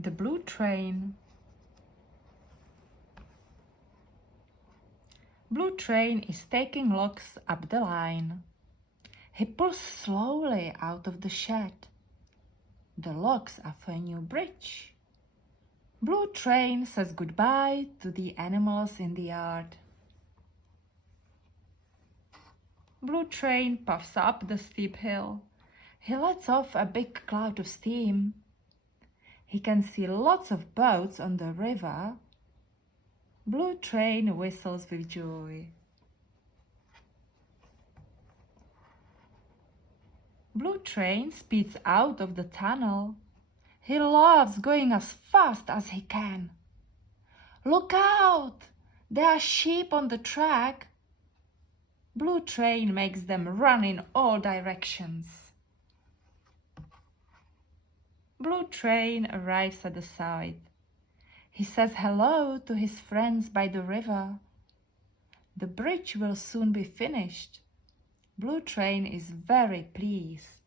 The blue train. Blue train is taking logs up the line. He pulls slowly out of the shed. The logs are for a new bridge. Blue train says goodbye to the animals in the yard. Blue train puffs up the steep hill. He lets off a big cloud of steam. He can see lots of boats on the river. Blue train whistles with joy. Blue train speeds out of the tunnel. He loves going as fast as he can. Look out! There are sheep on the track. Blue train makes them run in all directions. Blue train arrives at the side. He says hello to his friends by the river. The bridge will soon be finished. Blue train is very pleased.